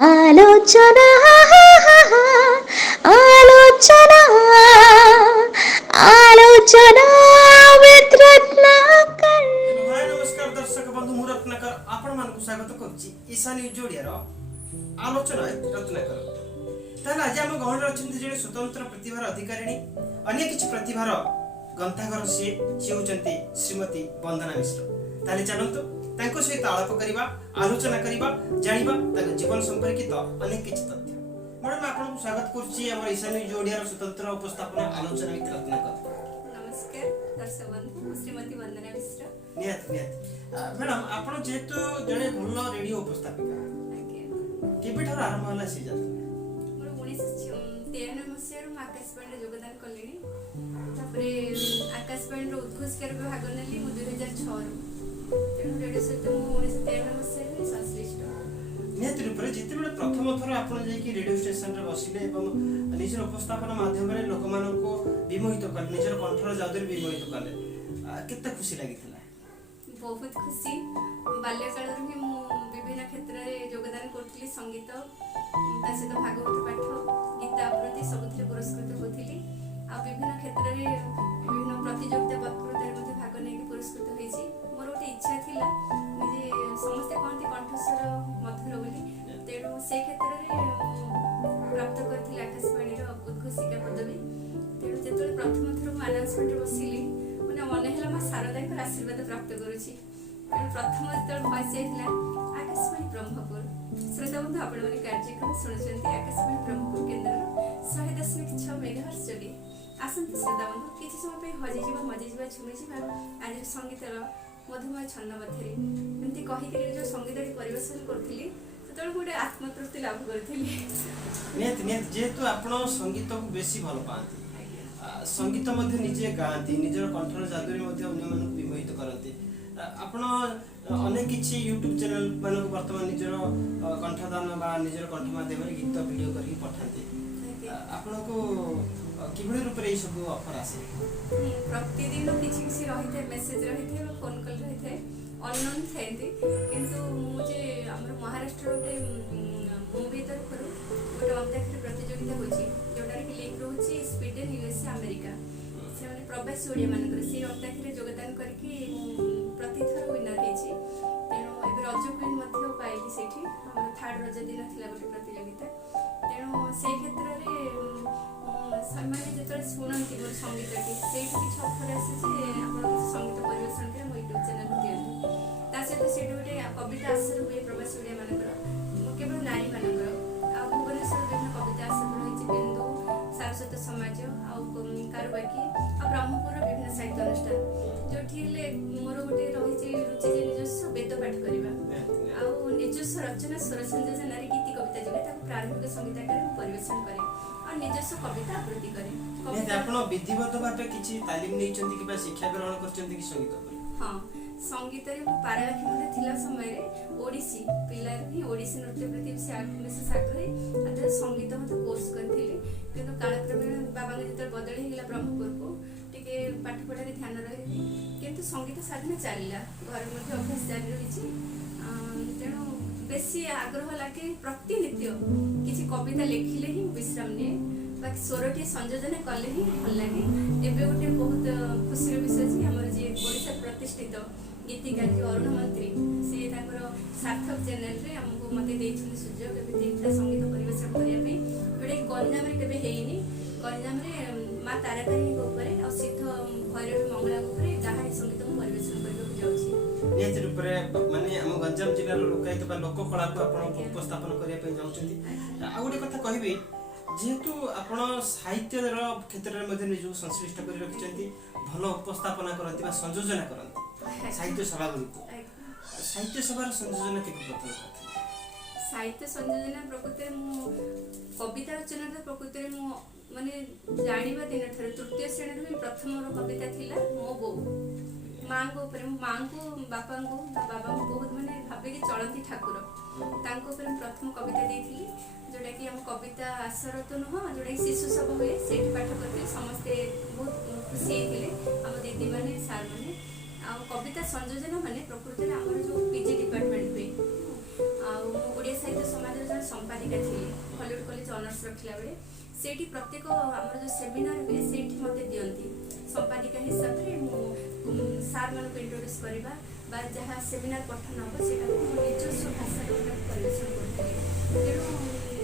ఆలోచన ఆలోచన ఆలోచన with रत्नाकर। हाय नमस्कार दर्शक बंधु मु रत्नाकर आपण मानकु स्वागत करछि ईशा न्यूज ओडियार आलोचना रत्नाकर। ताले आज हम गहन रचନ୍ତି जे स्वतंत्र प्रतिभार अधिकारिणी अन्य किछ प्रतिभार गंताघर से होचନ୍ତି श्रीमती वंदना मिश्र। ताले चलंतु तांको सहित आलाप करिबा आलोचना करिबा जानिबा तांको जीवन संपर्कित अनेक किछ तथ्य। मैडम आपन स्वागत करछि हमर ईशा न्यूज ओडियार स्वतंत्र उपस्थापना आलोचना विद रत्नाकर। नमस्कार दर्शक बंधु श्रीमती वंदना मिश्र। नियत मैडम आपण जेतु जने भल रेडियो उपस्थापिका केबेठार आरंभ होला से जात मोर 1993 मसिया रो आकाशवाणी रे योगदान कलिनी। तापरे आकाशवाणी रो उद्घोषकार भाग नेली मु 2006 रो तेनु रेडियो सहित मु 1993 मसिया रे संश्लिष्ट। नियत रूप रे जेते बेले प्रथम थर आपण जे कि रेडियो स्टेशन रे बसिले एवं निजर उपस्थापन माध्यम रे लोक मानन को विमोहित कर निजर कंठर जादुर विमोहित करले केते खुशी लागितला। बहुत खुशी बाल्यकाल रे मु विभिन्न क्षेत्र रे योगदान करथिली संगीत ता सहित भागवत पाठ गीता आवृत्ति सबथिरे पुरस्कृत होथिली आ विभिन्न क्षेत्र रे विभिन्न प्रतियोगिता पत्रिका रे मध्ये भाग नै पुरस्कृत होईची। मोर ओटे इच्छा थिला जे समस्त कोनती कंठस्वर मधुर बोली तेणु से क्षेत्र रे प्राप्त करथिली आकाशवाणी रो उद्घोषिका पदवी। तेणु जेतले प्रथम थर अनाउंसमेंट रे बसिली मने हला मा शारदा को आशीर्वाद प्राप्त करूची। प्रथम जेतले भॉइस आइला आकाशवाणी ब्रह्मपुर श्रोता बंधु आपण माने कार्यक्रम सुनछंती आकाशवाणी ब्रह्मपुर केंद्र 100.6 मेगाहर्ट्ज जोगे आसंती श्रोता बंधु किछि समय पे हजे जीवा मजे जीवा छुमे जीवा आज संगीतर मधुमय छंद मध्यरे एंती कहि के जो संगीत परिवेशन करथिली ततल गुडे आत्मतृप्ति लाभ करथिली। नियत जेतु आपण संगीत को बेसी भल पाती संगीत मध्य निजे गाती निजर कंठर जादुरी मध्य अन्य मानक विमोहित करती आपण अनेक किछि यूट्यूब चैनल मानक वर्तमान निजर कंठदान बा निजर कंठ माध्यम रे गीत वीडियो करी पठाती आपण को किभଳି रूप रे सब ऑफर आसे प्रतिदिन किछि किछि रहिते मेसेज रहिते फोन कॉल रहिते अननोन थैते किंतु मुझे हमर महाराष्ट्र रे मुंबई तरफ गोटे अंताक्षरी प्रतियोगिता होची जोटा कि लिंक रहउची स्वीडन यूएसए अमेरिका से माने प्रवासी ओडिया मानकर से अंताक्षरी योगदान करके प्रति थर विनर हेची। तेणु एबे रज क्वीन मध्य पाइली सेठी हमर थर्ड रज दिन थिला गोटे प्रतियोगिता। तेणु से क्षेत्र रे सम्मान जेतले सुनंती मोर संगीत के सेठी किछ ऑफर आसे जे आपण संगीत परिवेशन के मो यूट्यूब चैनल दियंतु ता से तो सेठी गोटे कविता आसर हुए प्रवासी ओडिया मानकर केवल नारी मानकर आ भुवनेश्वर विभिन्न कविता आसर रहिछि बिंदु सारस्वत समाज आ कारबाकी आ ब्रह्मपुर विभिन्न साहित्य अनुष्ठान जोठी ले मोर गोटे रहिछि रुचि जे निजस्व वेद पाठ करिबा आ निजस्व रचना स्वर संयोजन रे गीति कविता जोगे ताको प्रारंभिक संगीत आकार परिवेशन करे और निजस्व कविता आवृत्ति करे। नियत आपण विधिवत भाबे किछि तालीम नैचंती कि शिक्षा ग्रहण करचंती कि संगीत पर हां संगीत रे पारालाखी मध्ये थिला समय रे ओडिसी पिला ही ओडिसी नृत्य प्रति से विशेष आग्रही अत संगीत मत कोर्स करथिले किंतु कालक्रमेण बाबा ने जत बदली हिला ब्रह्मपुर को टिके पाठ पढ़ा रे ध्यान रही किंतु संगीत साधना चलिला घर मध्ये अभ्यास जारी रहिछि। तेणु बेसी आग्रह लागे प्रतिनित्य किछि कविता लेखिले ही विश्राम ने बाकी स्वरटी संयोजन कले ही भल लगे। एबे गोटे बहुत खुशी विषय जे हमर जे ओडिसा प्रतिष्ठित गीतिकार जी अरुण मंत्री से ताकर सार्थक चैनल रे हमको मते देइछन सुजोग एबे तीनटा संगीत परिवेशन करिया पे जोडे गंजाम रे केबे हेइनी गंजाम रे मा तारातारिणी को ऊपर और सिद्ध भैरवी मंगला ऊपर गाहाणी संगीत को परिवेशन करबा जाउछि। नियत रूप रे माने हम गंजाम जिल्ला रो लोकायत बा लोक कला को आपण उपस्थापन करिया पे जाउछंती आ गोटे कथा कहबी जेहेतु आपण साहित्य क्षेत्र में निजो संश्लिष्ट कर रखिछंती भल उपस्थापना करंती बा संयोजन करंती साहित्य सभा गुलिको साहित्य सभा संयोजन के प्रथम साहित्य संयोजन प्रकृति मु कविता रचना प्रकृति मु माने जानिबा दिन थरे तृतीय श्रेणी रे प्रथम रो कविता थिला मो बो मां को ऊपर मां को बापा को बहुत माने भाबे कि चलती ठाकुर तांको ऊपर प्रथम कविता देथिली जोटा कि हम कविता आसर तो नुह जोटा कि शिशु सब हुए सेठी पाठ करते समस्ते बहुत खुशी हेले हम दीदी माने सार माने आ कविता संयोजन माने प्रकृति रे हमर जो पीजी डिपार्टमेंट पे आ ମୁଁ ଓଡ଼ିଆ ସାହିତ୍ୟ ସମାଜର ଜଣେ ସମ୍ପାଦିକା ଥିଲି ହଲିଉଡ଼ କଲେଜ ଅନର୍ସ ରଖିଲା ବେଳେ। ସେଇଠି ପ୍ରତ୍ୟେକ ଆମର ଯେଉଁ ସେମିନାର ହୁଏ ସେଇଠି ମୋତେ ଦିଅନ୍ତି ସମ୍ପାଦିକା ହିସାବରେ। ମୁଁ ସାର୍ମାନଙ୍କୁ ଇଣ୍ଟ୍ରୋଡ୍ୟୁସ୍ କରିବା ବା ଯାହା ସେମିନାର ପଠନ ହେବ ସେଇଟାକୁ ମୋ ନିଜସ୍ୱ ଭାଷାରେ ପରିବେଷଣ କରୁଥିଲି। ତେଣୁ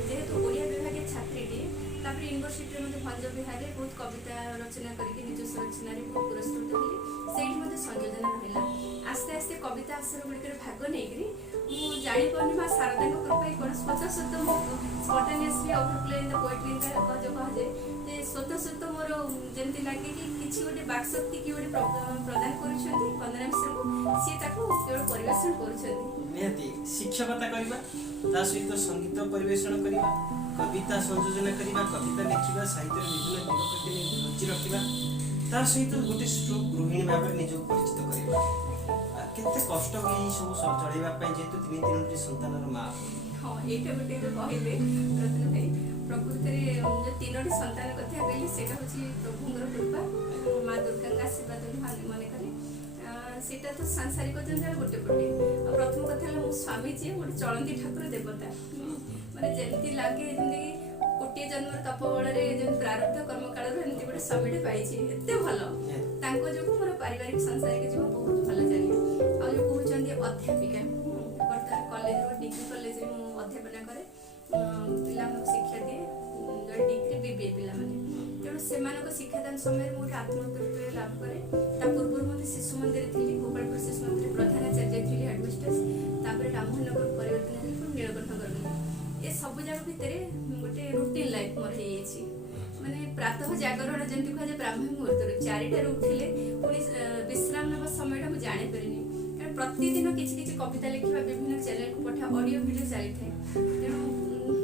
ଯେହେତୁ ଓଡ଼ିଆ ବିଭାଗୀୟ ଛାତ୍ରୀଟି, ତାପରେ ୟୁନିଭର୍ସିଟିରେ ମଧ୍ୟ ଭଞ୍ଜ ବିହାରରେ ବହୁତ କବିତା ରଚନା କରିକି ନିଜସ୍ୱ ରଚନାରେ ବହୁତ ପୁରସ୍କୃତ ହେଲି। ସେଇଠି ମଧ୍ୟ ସଂଯୋଜନା ରହିଲା। ଆସ୍ତେ ଆସ୍ତେ କବିତା ଆସର ଗୁଡ଼ିକରେ ଭାଗ ନେଇକରି ମୁଁ ଜାଣିପାରୁନି ମା ଶାରଦାଙ୍କ କୃପା କ'ଣ ସ୍ୱତଃ ମୁଁ ସ୍ପଣ୍ଟାନିୟସଲି ଓଭରଫ୍ଲୋ ଇନ୍ ଦ ପୋଏଟ୍ରି ଯେଉଁ କୁହାଯାଏ ଯେ ସ୍ୱତଃ ମୋର ଯେମିତି ଲାଗେ କି କିଛି ଗୋଟେ ବାକ୍ଶକ୍ତି କି ଗୋଟେ ପ୍ରଦାନ କରୁଛନ୍ତି ବନ୍ଦନା ମିଶ୍ରଙ୍କୁ, ସିଏ ତାକୁ କେବଳ ପରିବେଷଣ କରୁଛନ୍ତି। ନିହାତି ଶିକ୍ଷକତା କରିବା, ତା ସହିତ ସଙ୍ଗୀତ ପରିବେଷଣ କରିବା, କବିତା ସଂଯୋଜନା କରିବା, କବିତା ଲେଖିବା, ସାହିତ୍ୟର ବିଭିନ୍ନ ଦିଗ ପ୍ରତି ରୁଚି ରଖିବା, ତା ସହିତ ଗୋଟେ ଗୃହିଣୀ ଭାବରେ ନିଜକୁ ପରିଚିତ କରିବା। କେତେ କଷ୍ଟ ହୁଏ ଏଇ ସବୁ ଚଳେଇବା ପାଇଁ, ଯେହେତୁ ତିନୋଟି ସନ୍ତାନର ମା। ହଁ, ଏଇଟା ଗୋଟେ କହିଲେ ରତ୍ନ ଭାଇ, ପ୍ରକୃତରେ ଯେଉଁ ତିନୋଟି ସନ୍ତାନ କଥା କହିଲି ସେଇଟା ହେଉଛି ପ୍ରଭୁଙ୍କର କୃପା, ମା ଦୁର୍ଗାଙ୍କ ଆଶୀର୍ବାଦ ମନେ କରେ। ସେଇଟା ତ ସାଂସାରିକ ଜଞ୍ଜାଳ ଗୋଟେ ପଟେ, ଆଉ ପ୍ରଥମ କଥା ହେଲା ମୋ ସ୍ୱାମୀ ଯିଏ ଗୋଟେ ଚଳନ୍ତି ଠାକୁର ଦେବତା। ମାନେ ଯେମିତି ଲାଗେ ଯେମିତିକି ଗୋଟିଏ ଜନ୍ମର ତପ ବଳରେ ଯେମିତି ପ୍ରାରବ୍ଧ କର୍ମକାଳରୁ ଏମିତି ଗୋଟେ ସ୍ୱାମୀଟେ ପାଇଛି, ଏତେ ଭଲ। ତାଙ୍କ ଯୋଗୁଁ ମୋର ପାରିବାରିକ ସାଂସାରିକ ଜୀବନ ବହୁତ ଭଲ ଚାଲେ। ଆଉ ଯେଉଁ କହୁଛନ୍ତି ଅଧ୍ୟାପିକା, ବର୍ତ୍ତମାନ କଲେଜରେ ଡିଗ୍ରୀ କଲେଜରେ ମୁଁ ଅଧ୍ୟାପନା କରେ, ପିଲାମାନଙ୍କୁ ଶିକ୍ଷା ଦିଏ, ଡିଗ୍ରୀ BBA ପିଲାମାନେ। ତେଣୁ ସେମାନଙ୍କ ଶିକ୍ଷାଦାନ ସମୟରେ ମୁଁ ଗୋଟେ ଆତ୍ମତୃପ୍ତି ଲାଭ କରେ। ତା ପୂର୍ବରୁ ମଧ୍ୟ ଶିଶୁ ମନ୍ଦିର ଥିଲି, ଗୋପାଳପୁର ଶିଶୁ ମନ୍ଦିର ପ୍ରଧାନାଚାର୍ଯ୍ୟ ଥିଲି ହେଡମିଷ୍ଟ୍ରେସ୍, ତାପରେ ରାମମୋହନଗର ପରିବର୍ତ୍ତନ ହେଲି, ପୁଣି ନୀଳକଣ୍ଠନଗର ଗଲି। ଏ ସବୁ ଜାଗା ଭିତରେ ଗୋଟେ ରୁଟିନ୍ ଲାଇଫ୍ ମୋର ହେଇଯାଇଛି। ମାନେ ପ୍ରାତଃ ଜାଗରଣ ଯେମିତି କୁହାଯାଏ ବ୍ରାହ୍ମୀ ମୁହୂର୍ତ୍ତରୁ 4ଟାରୁ ଉଠିଲେ ପୁଣି ବିଶ୍ରାମ ନେବା ସମୟଟା ମୁଁ ଜାଣିପାରିନି, କାରଣ ପ୍ରତିଦିନ କିଛି କିଛି କବିତା ଲେଖିବା ବିଭିନ୍ନ ଚ୍ୟାନେଲକୁ ପଠା ଅଡ଼ିଓ ଭିଡ଼ିଓ ଚାଲିଥାଏ। ତେଣୁ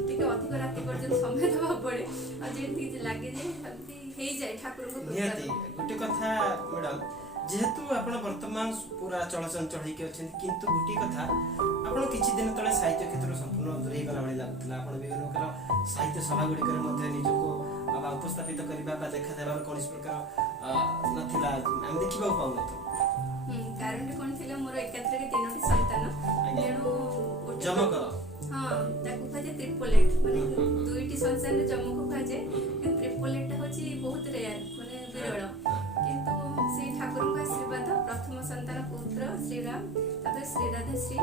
ଟିକେ ଅଧିକ ରାତି ପର୍ଯ୍ୟନ୍ତ ସମୟ ଦେବାକୁ ପଡ଼େ, ଆଉ ଯେମିତି ଲାଗେ ଯେ ଏମିତି ହେଇଯାଏ ଠାକୁରଙ୍କ ନିହାତି ଗୋଟେ କଥା ମ୍ୟାଡ଼ାମ, ଯେହେତୁ ଆପଣ ବର୍ତ୍ତମାନ ପୁରା ଚଳଚଞ୍ଚଳ ହେଇକି ଅଛନ୍ତି, କିନ୍ତୁ ଗୋଟିଏ କଥା, ଆପଣ କିଛି ଦିନ ତଳେ ସାହିତ୍ୟ କ୍ଷେତ୍ରରୁ ସମ୍ପୂର୍ଣ୍ଣ ଦୂରେଇ ଗଲା ଭଳି ଲାଗୁଥିଲା। ଆପଣ ବିଭିନ୍ନ ପ୍ରକାର ସାହିତ୍ୟ ସଭା ଗୁଡ଼ିକରେ ମଧ୍ୟ ନିଜକୁ ଉପସ୍ଥାପିତ କରିବା ବା ଦେଖାଦେବାର କୌଣସି ପ୍ରକାର ନଥିଲା, ଆମେ ଦେଖିବାକୁ ପାଉନଥିଲୁ। କାରଣଟି କ'ଣ ଥିଲା, ମୋର ଏକାଥରକେ 3ଟି ସନ୍ତାନ, ତେଣୁ ଜମକ, ହଁ ତାକୁ କୁହାଯାଏ ଟ୍ରିପଲେଟ୍, ମାନେ 2ଟି ସଂସାରରେ ଜମକ କୁହାଯାଏ, କିନ୍ତୁ ଟ୍ରିପଲେଟ୍ଟା ହେଉଛି ବହୁତ ରେୟାର, ମାନେ ବିରଳ। କିନ୍ତୁ ସେଇ ଠାକୁରଙ୍କ ଆଶୀର୍ବାଦ, ପ୍ରଥମ ସନ୍ତାନ ପୁତ୍ର ଶ୍ରୀରାମ, ତାପରେ ଶ୍ରୀରାଧାଶ୍ରୀ।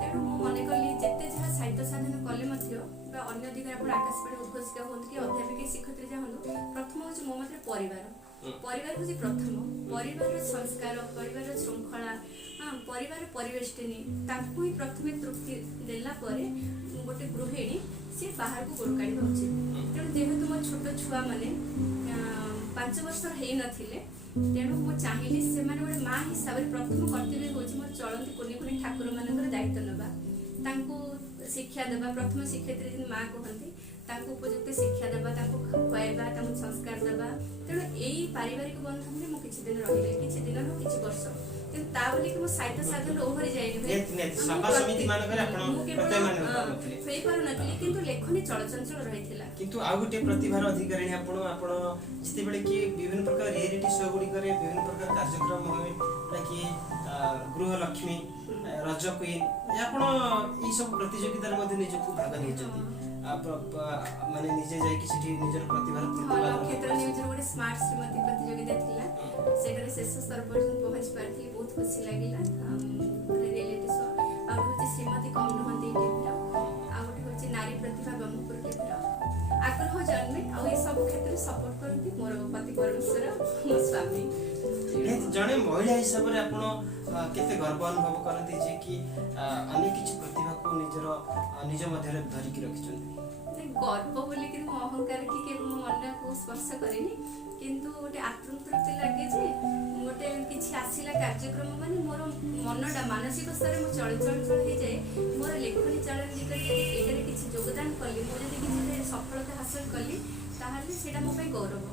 ତେଣୁ ମୁଁ ମନେ କଲି ଯେତେ ଯାହା ସାହିତ୍ୟ ସାଧନ କଲେ ମଧ୍ୟ ବା ଅନ୍ୟ ଦିଗରେ ଆପଣ ଆକାଶବାଣୀ ଉଦ୍ଘୋଷିକା ହୁଅନ୍ତୁ କି ଅଧ୍ୟାପିକା ଶିକ୍ଷୟିତ୍ରୀ ଯାହା ହୁଅନ୍ତୁ, ପ୍ରଥମ ହେଉଛି ମୋ ମତରେ ପରିବାର। ପରିବାର ହେଉଛି ପ୍ରଥମ। ପରିବାରର ସଂସ୍କାର, ପରିବାରର ଶୃଙ୍ଖଳା, ପରିବାର ପରିବେଷ୍ଟିନୀ, ତାକୁ ହିଁ ପ୍ରଥମେ ତୃପ୍ତି ଦେଲା ପରେ ଗୋଟେ ଗୃହିଣୀ ସିଏ ବାହାରକୁ ଗୋଡ଼ କାଢ଼ିବା ଉଚିତ। ତେଣୁ ଯେହେତୁ ମୋ ଛୋଟ ଛୁଆମାନେ 5 ବର୍ଷର ହେଇନଥିଲେ, ତେଣୁ ମୁଁ ଚାହିଁଲି ସେମାନେ ଗୋଟେ ମା ହିସାବରେ ପ୍ରଥମ କର୍ତ୍ତବ୍ୟ ହେଉଛି ମୋର ଚଳନ୍ତି କୁନି କୁନି ଠାକୁରମାନଙ୍କର ଦାୟିତ୍ୱ ନେବା, ତାଙ୍କୁ ଶିକ୍ଷା ଦେବା। ପ୍ରଥମ ଶିକ୍ଷୟିତ୍ରୀ ଯେମିତି ମା କୁହନ୍ତି, ତାଙ୍କୁ ଉପଯୁକ୍ତ ଶିକ୍ଷା ଦେବା, ତାଙ୍କୁ ଖୁଆଇବା, ତାଙ୍କୁ ସଂସ୍କାର ଦେବା। ତେଣୁ ଏଇ ପାରିବାରିକ ବନ୍ଧନରେ ମୁଁ କିଛି ଦିନ ରହିଲି, କିଛି ଦିନ ନୁହଁ କିଛି ବର୍ଷ। କିନ୍ତୁ ତା ବୋଲି କି ମୁଁ ସାହିତ୍ୟ ସାଧନ ଓହରି ଯାଇନି, ହେଇପାରୁନଥିଲି, କିନ୍ତୁ ଲେଖନୀ ଚଳଚଞ୍ଚଳ ରହିଥିଲା। କିନ୍ତୁ ଆଉ ଗୋଟେ ପ୍ରତିଭାର ଅଧିକାରୀ ଆପଣ ଯେତେବେଳେ କି ବିଭିନ୍ନ ପ୍ରକାର ରିଆଲିଟି ଶୋ ଗୁଡ଼ିକରେ ବିଭିନ୍ନ ପ୍ରକାର କାର୍ଯ୍ୟକ୍ରମ ହୁଏ, କି ଗୃହଲକ୍ଷ୍ମୀ, ରଜ କୁଇନ୍, ଆପଣ ଏଇ ସବୁ ପ୍ରତିଯୋଗିତାରେ ମଧ୍ୟ ନିଜକୁ ଭାଗ ନେଇଛନ୍ତି, ମାନେ ନିଜେ ଯାଇକି ସେଠି ନିଜର ପ୍ରତିଭାର ନକ୍ଷତ୍ର ନ୍ୟୁଜର ଗୋଟେ ସ୍ମାର୍ଟ ଶ୍ରୀମତୀ ପ୍ରତିଯୋଗିତା ଥିଲା, ସେଠାରେ ଶେଷ ସ୍ତର ପର୍ଯ୍ୟନ୍ତ ପହଞ୍ଚି ପାରିଥିଲି, ବହୁତ ଖୁସି ଲାଗିଲା। ରିଆଲିଟି ଶୋ ଆଉ ହେଉଛି ଶ୍ରୀମତୀ କମ୍ ନୁହନ୍ତି ଟିଭିର, ଆଉ ଗୋଟେ ହେଉଛି ନାରୀ ପ୍ରତିଭା ବ୍ରହ୍ମପୁର ଟିଭିର। ଆଗ୍ରହ ଜନ୍ମେ, ଆଉ ଏ ସବୁ କ୍ଷେତ୍ରରେ ସପୋର୍ଟ କରନ୍ତି ମୋର ପତି ପରମେଶ୍ୱର, ମୋ ସ୍ୱାମୀ। ଜଣେ ମହିଳା ହିସାବରେ ଆପଣ କେତେ ଗର୍ବ ଅନୁଭବ କରନ୍ତି ଯେ କି ଅନେକ କିଛି ପ୍ରତିଭାକୁ ନିଜ ମଧ୍ୟରେ ଧରିକି ରଖିଛନ୍ତି? ଗର୍ବ ବୋଲିକି ମୁଁ ଅହଙ୍କାର କି କେବେ ମୋ ମନକୁ ସ୍ପର୍ଶ କରିନି, କିନ୍ତୁ ଗୋଟେ ଆତ୍ମତୃପ୍ତି ଲାଗେ ଯେ ଗୋଟେ କିଛି ଆସିଲା କାର୍ଯ୍ୟକ୍ରମ, ମାନେ ମୋର ମନଟା ମାନସିକ ସ୍ତରରେ ମୁଁ ଚଳଚଞ୍ଚଳ ହେଇଯାଏ। ମୋର ଲେଖନୀ ଚାଳନ ଦିଗରେ ଯଦି ଏଇଟାରେ କିଛି ଯୋଗଦାନ କଲି, ମୁଁ ଯଦି କିଛି ସଫଳତା ହାସଲ କଲି, ତାହେଲେ ସେଇଟା ମୋ ପାଇଁ ଗୌରବ।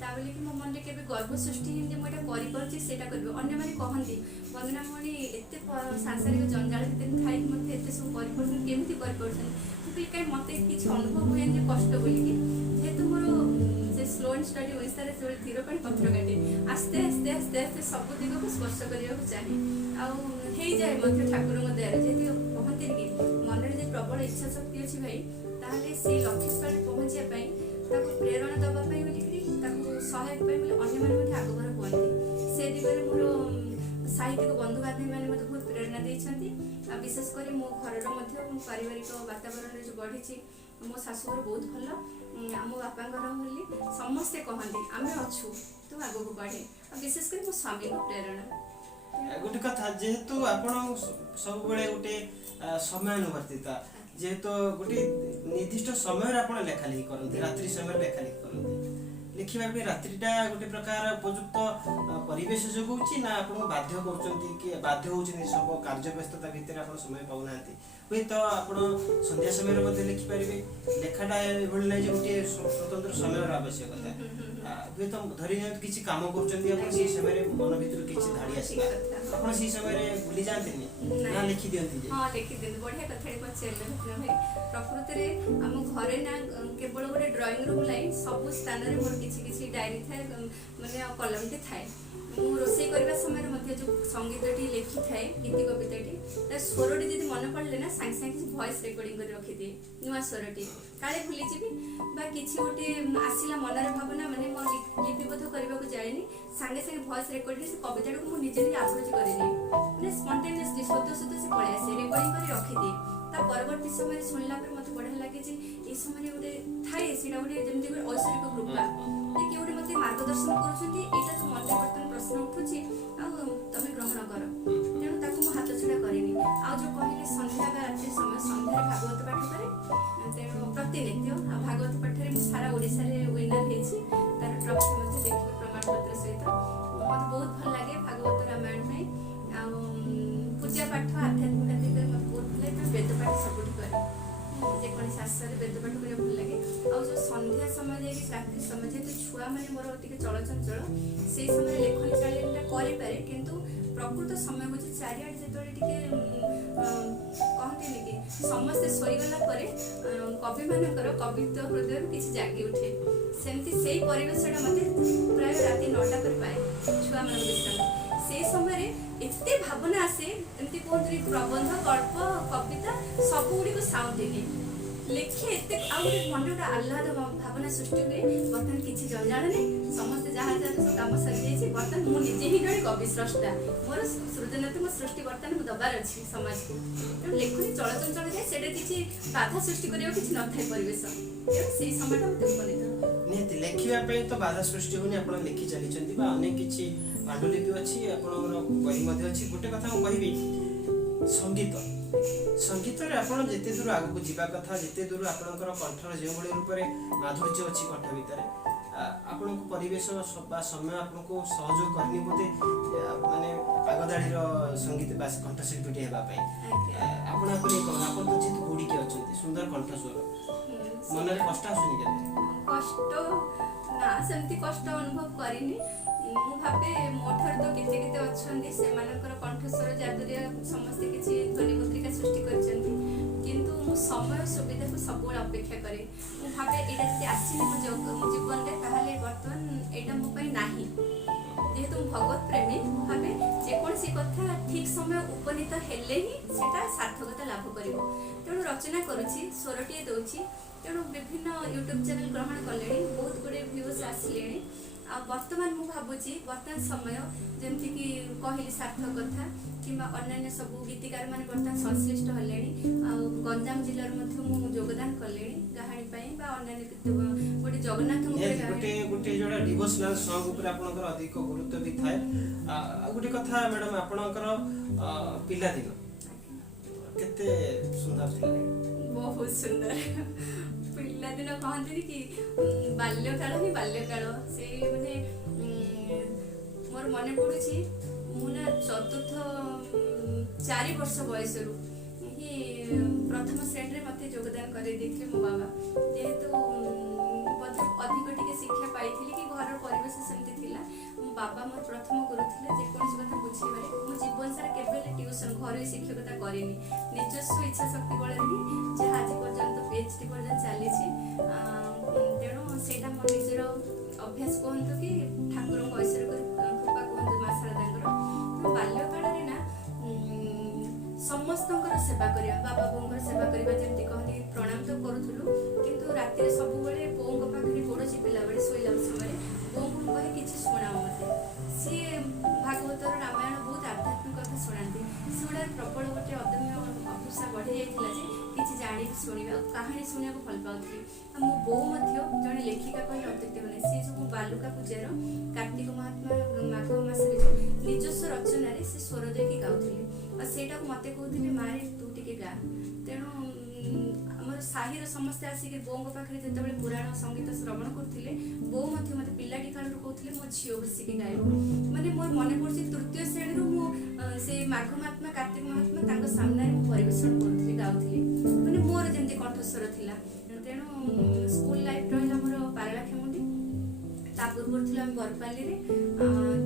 ତା ବୋଲି କି ମୋ ମନରେ କେବେ ଗର୍ବ ସୃଷ୍ଟି ହେଇନି ଯେ ମୁଁ ଏଇଟା କରିପାରୁଛି, ସେଇଟା କରିବି। ଅନ୍ୟମାନେ କହନ୍ତି ବନ୍ଦନା ଭଉଣୀ ଏତେ ସାଂସାରିକ ଜଞ୍ଜାଳ ଭିତରେ ଥାଇକି ମୋତେ ଏତେ ସବୁ କରିପାରୁଛନ୍ତି, କେମିତି କରିପାରୁଛନ୍ତି? କିନ୍ତୁ କାହିଁ ମୋତେ କିଛି ଅନୁଭବ ହୁଏନି ଯେ କଷ୍ଟ ବୋଲିକି, ଯେହେତୁ ମୋର ସେ ସ୍ଲୋ ଆଣ୍ଡ ଷ୍ଟଡି ଓଡ଼ିଶାରେ ଯେତେବେଳେ ଧୀର ପାଣି ପତ୍ର କାଟେ ଆସ୍ତେ ଆସ୍ତେ ଆସ୍ତେ ଆସ୍ତେ ସବୁ ଦିଗକୁ ସ୍ପର୍ଶ କରିବାକୁ ଚାହେଁ ଆଉ ହେଇଯାଏ ମଧ୍ୟ ଠାକୁରଙ୍କ ଦୟାରେ ଯେହେତୁ କହନ୍ତିନି କି ମନରେ ଯଦି ପ୍ରବଳ ଇଚ୍ଛା ଶକ୍ତି ଅଛି ଭାଇ ତାହେଲେ ସେଇ ଲକ୍ଷ୍ୟସ୍ଥଳରେ ପହଞ୍ଚିବା ପାଇଁ ତାକୁ ପ୍ରେରଣା ଦେବା ପାଇଁ ବୋଲିକିରି ତାକୁ ସହାୟକ ପାଇଁ ବୋଲି ଅନ୍ୟମାନେ ମଧ୍ୟ ଆଗଭର ହୁଅନ୍ତି ସେ ଦିଗରେ ମୋର ସାହିତ୍ୟିକ ବନ୍ଧୁବାନ୍ଧବ ମାନେ ମୋତେ ବହୁତ ପ୍ରେରଣା ଦେଇଛନ୍ତି ଆଉ ବିଶେଷ କରି ମୋ ଘରର ମଧ୍ୟ ମୋ ପାରିବାରିକ ବାତାବରଣରେ ଯେଉଁ ବଢ଼ିଛି ମୋ ଶାଶୁଘର ବହୁତ ଭଲ ଆମ ବାପାଙ୍କର ବୋଲି ସମସ୍ତେ କହନ୍ତି ଆମେ ଅଛୁ ତୁ ଆଗକୁ ବଢ଼େ ଆଉ ବିଶେଷ କରି ମୋ ସ୍ୱାମୀଙ୍କ ପ୍ରେରଣା ଗୋଟେ କଥା ଯେହେତୁ ଆପଣ ସବୁବେଳେ ଗୋଟେ ସମୟାନୁବର୍ତ୍ତିତା ଯେହେତୁ ଗୋଟେ ନିର୍ଦ୍ଦିଷ୍ଟ ସମୟରେ ଆପଣ ଲେଖାଲେଖି କରନ୍ତି ରାତ୍ରି ସମୟରେ ଲେଖାଲେଖି କରନ୍ତି ଲେଖିବା ପାଇଁ ରାତ୍ରିଟା ଗୋଟେ ପ୍ରକାର ଉପଯୁକ୍ତ ପରିବେଶ ଯୋଗୁଛି ନା ଆପଣଙ୍କୁ ବାଧ୍ୟ କରୁଛନ୍ତି କି ବାଧ୍ୟ ହେଉଛନ୍ତି ସବୁ କାର୍ଯ୍ୟ ବ୍ୟସ୍ତତା ଭିତରେ ଆପଣ ସମୟ ପାଉନାହାନ୍ତି ହୁଏତ ଆପଣ ସନ୍ଧ୍ୟା ସମୟରେ ମଧ୍ୟ ଲେଖିପାରିବେ ଲେଖାଟା ଏଭଳି ନାହିଁ ଯେ ଗୋଟିଏ ସ୍ୱତନ୍ତ୍ର ସମୟର ଆବଶ୍ୟକତା ହୁଏତ ଧରି ନିଅନ୍ତୁ କିଛି କାମ କରୁଛନ୍ତି ଆପଣ ସେଇ ସମୟରେ ମନ ଭିତରୁ କିଛି ଧାଡ଼ି ଆସିଲା ଆପଣ ସେଇ ସମୟରେ ଭୁଲି ଯାଆନ୍ତିନି ନା ଲେଖି ଦିଅନ୍ତି ଯେ ହଁ ଲେଖି ଦିଅନ୍ତି ବଢ଼ିଆ କଥାଟେ ପଚାରିଲେ ଭାଇ ପ୍ରକୃତରେ ଆମ ଘରେ ନା କେବଳ ଗୋଟେ ଡ୍ରଇଂ ରୁମ୍ ନାହିଁ ସବୁ ସ୍ଥାନରେ ମୋର କିଛି କିଛି ଡାଏରୀ ଥାଏ ମାନେ କଲମଟେ ଥାଏ ମୁଁ ରୋଷେଇ କରିବା ସମୟରେ ମଧ୍ୟ ଯେଉଁ ସଙ୍ଗୀତଟି ଲେଖିଥାଏ ଗୀତି କବିତାଟି ତା ସ୍ୱରଟି ଯଦି ମନେ ପଡ଼ିଲେ ନା ସାଙ୍ଗେ ସାଙ୍ଗେ କିଛି ଭଏସ୍ ରେକର୍ଡିଂ କରି ରଖିଦିଏ ନୂଆ ସ୍ୱରଟି କାଳେ ଭୁଲିଯିବି ବା କିଛି ଗୋଟେ ଆସିଲା ମନର ଭାବନା ମାନେ ମୁଁ ଲିପିବଦ୍ଧ କରିବାକୁ ଯାଏନି ସାଙ୍ଗେ ସାଙ୍ଗେ ଭଏସ୍ ରେକର୍ଡିଂ ସେ କବିତାଟାକୁ ମୁଁ ନିଜେ ନିଜେ ଆପ୍ରୋଚ୍ କରିଦିଏ ମାନେ ସ୍ପଣ୍ଟେନିୟସଲି ସ୍ୱତଃ ସ୍ୱତଃ ସେ ପଳେଇ ଆସେ ରେକର୍ଡିଂ କରି ରଖିଦିଏ ତା ପରବର୍ତ୍ତୀ ସମୟରେ ଶୁଣିଲା ପରେ ମୋତେ ବଢ଼ିଆ ଲାଗେ ଯେ ଏଇ ସମୟରେ ଗୋଟେ ଥାଏ ସେଇଟା ଗୋଟେ ଯେମିତି ଗୋଟେ ଐଶ୍ୱରିକ କୃପା ଯେ କିଏ ଗୋଟେ ମୋତେ ମାର୍ଗଦର୍ଶନ କରୁଛନ୍ତି ଏଇଟା ତ ମନରେ ବର୍ତ୍ତମାନ ପ୍ରଶ୍ନ ଉଠୁଛି ଆଉ ତମେ ଗ୍ରହଣ କର ତେଣୁ ତାକୁ ମୁଁ ହାତ ଛଡ଼ା କରିନି ଆଉ ଯେଉଁ କହିଲେ ସନ୍ଧ୍ୟା ବା ରାତ୍ରି ସମୟ ସନ୍ଧ୍ୟାରେ ଭାଗବତ ପାଠ କରେ ତେଣୁ ପ୍ରତିନିତ୍ୟ ଆଉ ଭାଗବତ ପାଠରେ ମୁଁ ସାରା ଓଡ଼ିଶାରେ ୱିନର ହେଇଛି ତାର ଟ୍ରଫି ମଧ୍ୟ ଦେଖିବି ପ୍ରମାଣପତ୍ର ସହିତ ମୋତେ ବହୁତ ଭଲ ଲାଗେ ଭାଗବତ ରାମାୟଣ ପାଇଁ ଆଉ ପୂଜା ପାଠ ଆଧ୍ୟାତ୍ମିକ ଦିଗରେ ମୋତେ ବହୁତ ଭଲ ଲାଗେ ବେଦ ପାଠ ସବୁଠି କରେ ଯେକୌଣସି ଆଶାରେ ବେଦ ପାଠ କରିବାକୁ ଭଲ ଲାଗେ ଆଉ ଯେଉଁ ସନ୍ଧ୍ୟା ସମୟ ଯାଇକି ରାତ୍ରି ସମୟ ଯେହେତୁ ଛୁଆମାନେ ମୋର ଟିକେ ଚଳଚଞ୍ଚଳ ସେଇ ସମୟରେ ଲେଖନୀ ଚାଳିଟା କରିପାରେ କିନ୍ତୁ ପ୍ରକୃତ ସମୟ ହେଉଛି ଚାରିଆଡ଼େ ଯେତେବେଳେ ଟିକେ କହନ୍ତିନି କି ସମସ୍ତେ ଶୋଇଗଲା ପରେ କବିମାନଙ୍କର କବିତ୍ୱ ହୃଦୟରୁ କିଛି ଜାଗି ଉଠେ ସେମିତି ସେଇ ପରିବେଶଟା ମୋତେ ପ୍ରାୟ ରାତି 9ଟା ପରେ ପାଏ ଛୁଆମାନଙ୍କ ବିଷୟରେ ସେଇ ସମୟରେ ଏତେ ଭାବନା ଆସେ ଏମିତି କୁହନ୍ତି ପ୍ରବନ୍ଧ ଗଳ୍ପ କବିତା ସବୁଗୁଡ଼ିକୁ ସାଉଣ୍ଡିନି ଲେଖେ ଏତେ ଆଉ ଗୋଟେ ମନରେ ଗୋଟେ ଆହ୍ଲାଦ ଭାବନା ସୃଷ୍ଟି ହୁଏ ବର୍ତ୍ତମାନ କିଛି ଜଞ୍ଜାଳ ନାହିଁ ସମସ୍ତେ ଯାହା ଯାହା ସବୁ କାମ ସରିଯାଇଛି ବର୍ତ୍ତମାନ ମୁଁ ନିଜେ ହିଁ ଜଣେ କବି ସ୍ରଷ୍ଟା ମୋର ସୃଜନାତ୍ମକ ସୃଷ୍ଟି ବର୍ତ୍ତମାନ ମୁଁ ଦେବାର ଅଛି ସମାଜକୁ ତେଣୁ ଲେଖୁନି ଚଳଚଞ୍ଚଳ ଯାଏ ସେଇଟା କିଛି ବାଧା ସୃଷ୍ଟି କରିବାକୁ କିଛି ନଥାଏ ପରିବେଶ ତେଣୁ ସେଇ ସମୟଟା ମୋତେ ଉପନୀତ ନିହାତି ଲେଖିବା ପାଇଁ ତ ବାଧା ସୃଷ୍ଟି ହଉନି ଆପଣ ଲେଖି ଚାଲିଛନ୍ତି ବା ଅନେକ କିଛି ପାଣ୍ଡୁଲିପି ଅଛି ଆପଣଙ୍କର ବହି ମଧ୍ୟ ଅଛି ଗୋଟେ କଥା ମୁଁ କହିବି ସଙ୍ଗୀତରେ ଆପଣ ଯେତେ ଦୂର ଆଗକୁ ଯିବା କଥା ଯେତେ ଦୂର ଆପଣଙ୍କର କଣ୍ଠର ଯେଉଁଭଳି ରୂପରେ ମାଧୁର୍ଯ୍ୟ ଅଛି କଣ୍ଠ ଭିତରେ ଆପଣଙ୍କୁ ପରିବେଶ ବା ସମୟ ଆପଣଙ୍କୁ ସହଯୋଗ କରିନି ବୋଧେ ମାନେ ଆଗଧାଡ଼ିର ସଙ୍ଗୀତ ବା କଣ୍ଠଶିଳ୍ପୀଟି ହେବା ପାଇଁ ଆପଣ ଆପଣ ତ ଯେହେତୁ ବୁଡ଼ିକି ଅଛନ୍ତି ସୁନ୍ଦର କଣ୍ଠସ୍ୱର ମନରେ କଷ୍ଟ ଆସୁନି କେବେ କଷ୍ଟ ନା ସେମିତି କଷ୍ଟ ଅନୁଭବ କରିନି ମୁଁ ଭାବେ ମୋ ଠାରୁ ତ କେତେ କେତେ ଅଛନ୍ତି ସେମାନଙ୍କର କଣ୍ଠସ୍ୱର ଯାଦୁରେ ସମସ୍ତେ କିଛି ଧ୍ୱନି ମୁଦ୍ରିକା ସୃଷ୍ଟି କରିଛନ୍ତି କିନ୍ତୁ ମୁଁ ସମୟ ସୁବିଧାକୁ ସବୁବେଳେ ଅପେକ୍ଷା କରେ ମୁଁ ଭାବେ ଏଇଟା ଯଦି ଆସିନି ମୋ ଜୀବନରେ ତାହେଲେ ବର୍ତ୍ତମାନ ଏଇଟା ମୋ ପାଇଁ ନାହିଁ ଯେହେତୁ ମୁଁ ଭଗବତ ପ୍ରେମୀ ମୁଁ ଭାବେ ଯେକୌଣସି କଥା ଠିକ୍ ସମୟ ଉପନୀତ ହେଲେ ହିଁ ସେଇଟା ସାର୍ଥକତା ଲାଭ କରିବ ତେଣୁ ରଚନା କରୁଛି ସ୍ୱରଟିଏ ଦେଉଛି ତେଣୁ ବିଭିନ୍ନ ୟୁଟ୍ୟୁବ୍ ଚ୍ୟାନେଲ୍ ଗ୍ରହଣ କଲେଣି ବହୁତ ଗୁଡ଼ିଏ ଭ୍ୟୁଜ୍ ଆସିଲେଣି ଆଉ ବର୍ତ୍ତମାନ ମୁଁ ଭାବୁଛି ବର୍ତ୍ତମାନ ସମୟ ଯେମିତିକି କହିଲି ସାର୍ଥକତା କିମ୍ବା ଅନ୍ୟାନ୍ୟ ସବୁ ଗୀତିକାରମାନେ ବର୍ତ୍ତମାନ ସଂଶ୍ଳିଷ୍ଟ ହେଲେଣି ଆଉ ଗଞ୍ଜାମ ଜିଲ୍ଲାରୁ ମଧ୍ୟ ମୁଁ ଯୋଗଦାନ କଲେଣି କାହାଣୀ ପାଇଁ ବା ଅନ୍ୟାନ୍ୟ ଗୋଟେ ଜଗନ୍ନାଥଙ୍କ ଗୋଟେ ଯୋଉଟା ଡିଭୋସନାଲ ସଙ୍ଗ ଉପରେ ଆପଣଙ୍କର ଅଧିକ ଗୁରୁତ୍ୱ ବି ଥାଏ ଆଉ ଗୋଟେ କଥା ମ୍ୟାଡାମ ଆପଣଙ୍କର ପିଲାଦିନ କେତେ ସୁନ୍ଦର ଥିଲା ବହୁତ ସୁନ୍ଦର ପିଲାଦିନ କହନ୍ତିନି କି ବାଲ୍ୟକାଳ ହିଁ ବାଲ୍ୟକାଳ ସେଇ ମାନେ ମୋର ମନେ ପଡ଼ୁଛି ମୁଁ ନା ଚତୁର୍ଥ 4 ବର୍ଷ ବୟସରୁ ହିଁ ପ୍ରଥମ ଶ୍ରେଣୀରେ ମୋତେ ଯୋଗଦାନ କରାଇ ଦେଇଥିଲେ ମୋ ବାବା ଯେହେତୁ ବୋଧେ ଅଧିକ ଟିକେ ଶିକ୍ଷା ପାଇଥିଲି କି ଘରର ପରିବେଶ ସେମିତି ଥିଲା ମୋ ବାବା ମୋର ପ୍ରଥମ ଗୁରୁ ଥିଲେ ଯେକୌଣସି କଥା ବୁଝେଇବାରେ ମୋ ଜୀବନ ସାରା କେବେ ହେଲେ ଟ୍ୟୁସନ୍ ଘରୋଇ ଶିକ୍ଷକତା କରିନି ନିଜସ୍ୱ ଇଚ୍ଛା ଶକ୍ତି ବଳରେ ହିଁ ଯାହା ଆଜି ପର୍ଯ୍ୟନ୍ତ PhD ପର୍ଯ୍ୟନ୍ତ ଚାଲିଛି ତେଣୁ ସେଇଟା ମୋ ନିଜର ଅଭ୍ୟାସ କୁହନ୍ତୁ କି ଠାକୁରଙ୍କ ଐଶ୍ୱରିକ କୃପା କୁହନ୍ତୁ ମା ଶାରଦାଙ୍କର। ତ ବାଲ୍ୟକାଳରେ ନା ସମସ୍ତଙ୍କର ସେବା କରିବା, ବାବା ବୋଉଙ୍କର ସେବା କରିବା, ଯେମିତି କହନ୍ତି ପ୍ରଣାମ ତ କରୁଥିଲୁ କିନ୍ତୁ ରାତିରେ ସବୁବେଳେ ବୋଉଙ୍କ ପାଖରେ ଗୋଡ଼ ଚିପିଲା ବେଳେ ଶୋଇଲା ସମୟରେ ବୋଉଙ୍କୁ କହେ କିଛି ଶୁଣାଅ ମୋତେ। ସିଏ ଭାଗବତର ରାମାୟଣ ବହୁତ ଆଧ୍ୟାତ୍ମିକ କଥା ଶୁଣାନ୍ତି। ସେଗୁଡ଼ାରେ ପ୍ରବଳ ଗୋଟେ ଅଦମ୍ୟ ଅଭିଷା ବଢ଼ି ଯାଇଥିଲା ଯେ କିଛି ଜାଣିବି ଶୁଣିବି ଆଉ କାହାଣୀ ଶୁଣିବାକୁ ଭଲ ପାଉଥିଲି। ଆଉ ମୋ ବୋଉ ମଧ୍ୟ ଜଣେ ଲେଖିକା କହିଲେ ଅତ୍ୟୁକ୍ତି ହେବନି। ସିଏ ସବୁ ବାଲୁକା ପୂଜାର କାର୍ତ୍ତିକ ମହାତ୍ମା ମାଘ ମାସରେ ଯେଉଁ ନିଜସ୍ୱ ରଚନାରେ ସେ ସ୍ୱର ଦେଇକି ଗାଉଥିଲେ ଆଉ ସେଇଟାକୁ ମୋତେ କହୁଥିଲେ ମାରେ ତୁ ଟିକେ ଗା। ତେଣୁ ଆମର ସାହିର ସମସ୍ତେ ଆସିକି ବୋଉଙ୍କ ପାଖରେ ଯେତେବେଳେ ପୁରାଣ ସଙ୍ଗୀତ ଶ୍ରବଣ କରୁଥିଲେ ବୋଉ ମଧ୍ୟ ମୋତେ ପିଲାଟି କାଳରୁ କହୁଥିଲେ ମୋ ଝିଅ ବସିକି ଗାଇବ। ମାନେ ମୋର ମନେ ପଡ଼ୁଛି ତୃତୀୟ ଶ୍ରେଣୀରୁ ମୁଁ ସେ ମାଘ ମହାତ୍ମା କାର୍ତ୍ତିକ ମହାତ୍ମା ତାଙ୍କ ସାମ୍ନାରେ ମୁଁ ପରିବେଷଣ କରୁଥିଲି, ଗାଉଥିଲି। ମାନେ ମୋର ଯେମିତି କଣ୍ଠସ୍ୱର ଥିଲା। ତେଣୁ ସ୍କୁଲ ଲାଇଫ୍ ରହିଲା ମୋର ପାରଳାଖେମୁଣ୍ଡି, ତା ପୂର୍ବରୁ ଥିଲା ଆମେ ବରପାଲିରେ,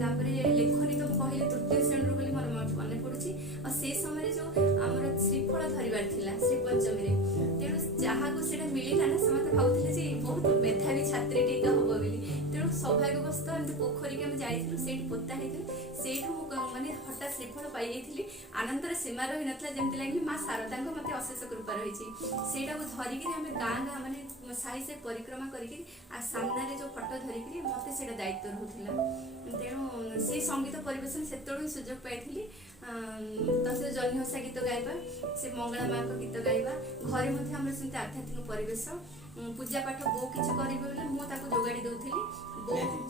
ତାପରେ ଲେଖନୀ ତ ମୁଁ କହିଲି ତୃତୀୟ ଶ୍ରେଣୀରୁ ବୋଲି ମୋର ମନେ ପଡ଼ୁଛି। ଆଉ ସେଇ ସମୟରେ ଯେଉଁ ଆମର ଶ୍ରୀଫଳ ଧରିବାର ଥିଲା ଶ୍ରୀପଞ୍ଚମୀରେ, ତେଣୁ ଯାହାକୁ ସେଇଟା ମିଳିଲା ନା ସମସ୍ତେ ଭାବୁଥିଲେ ଯେ ବହୁତ ମେଧାବୀ ଛାତ୍ରୀଟିକା ହବ ବୋଲି। ତେଣୁ ସୌଭାଗ୍ୟବଶତଃ ଏମିତି ପୋଖରୀକି ଆମେ ଯାଇଥିଲୁ, ସେଇଠି ପୋତା ହେଇଥିଲୁ, ସେଇଠୁ ମୁଁ ମାନେ ହଠାତ୍ ଶ୍ରୀଫଳ ପାଇଯାଇଥିଲି। ଆନନ୍ଦର ସୀମା ରହିନଥିଲା, ଯେମିତି ଲାଗିଲି ମା ଶାରଦାଙ୍କ ମୋତେ ଅଶେଷ କୃପା ରହିଛି। ସେଇଟାକୁ ଧରିକିରି ଆମେ ଗାଁ ମାନେ ସାହି ସାହି ପରିକ୍ରମା କରିକି ଆଉ ସାମ୍ନାରେ ଯେଉଁ ଫଟୋ ଧରିକିରି ମୋତେ ସେଇଟା ଦାୟିତ୍ୱ ରହୁଥିଲା। ତେଣୁ ସେଇ ସଙ୍ଗୀତ ପରିବେଷଣ ସେତେବେଳେ ହିଁ ସୁଯୋଗ ପାଇଥିଲି। ତା ସହିତ ଜହ୍ନି ଓଷା ଗୀତ ଗାଇବା, ସେ ମଙ୍ଗଳା ମାଙ୍କ ଗୀତ ଗାଇବା, ଘରେ ମଧ୍ୟ ଆମର ସେମିତି ଆଧ୍ୟାତ୍ମିକ ପରିବେଶ, ପୂଜା ପାଠ ବୋଉ କିଛି କରିବେ ବୋଲି ମୁଁ ତାକୁ ଯୋଗାଡ଼ି ଦେଉଥିଲି।